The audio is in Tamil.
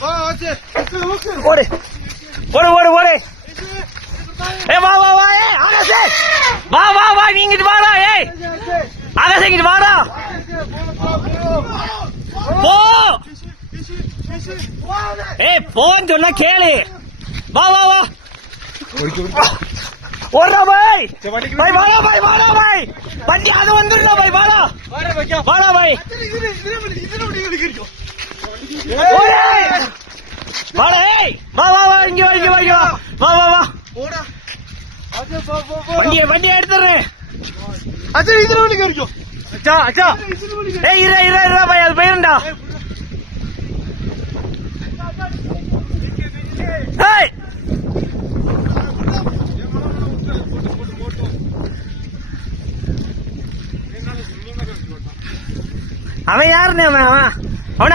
ஓடு ஓடு ஓடு ஓடு. ஏ வா வா வா. ஏ ஆகாஷே வா வா வா. நீ இங்கிட்டு வாடா. ஏய் ஆகாஷே இங்கிட்டு வாடா. போ. ஏய் போன்னு சொன்னா கேளு. வா வா வா. ஓடுறா பாய். பாய் வாடா பாய். வாடா பாய். வண்டி அது வந்துடுறா பாய். வாடா வாடா பாய். வாடா. ஏய் வா வா வா. இங்க வா இங்க வா இங்க வா. வா வா வா. வண்டியை எடுத்துறேன். அச்சா அச்சா. ஏய் இரு இரு இரு பாய். அது போயிருண்டா. ஏய் அவன் யாருன்னு அவன்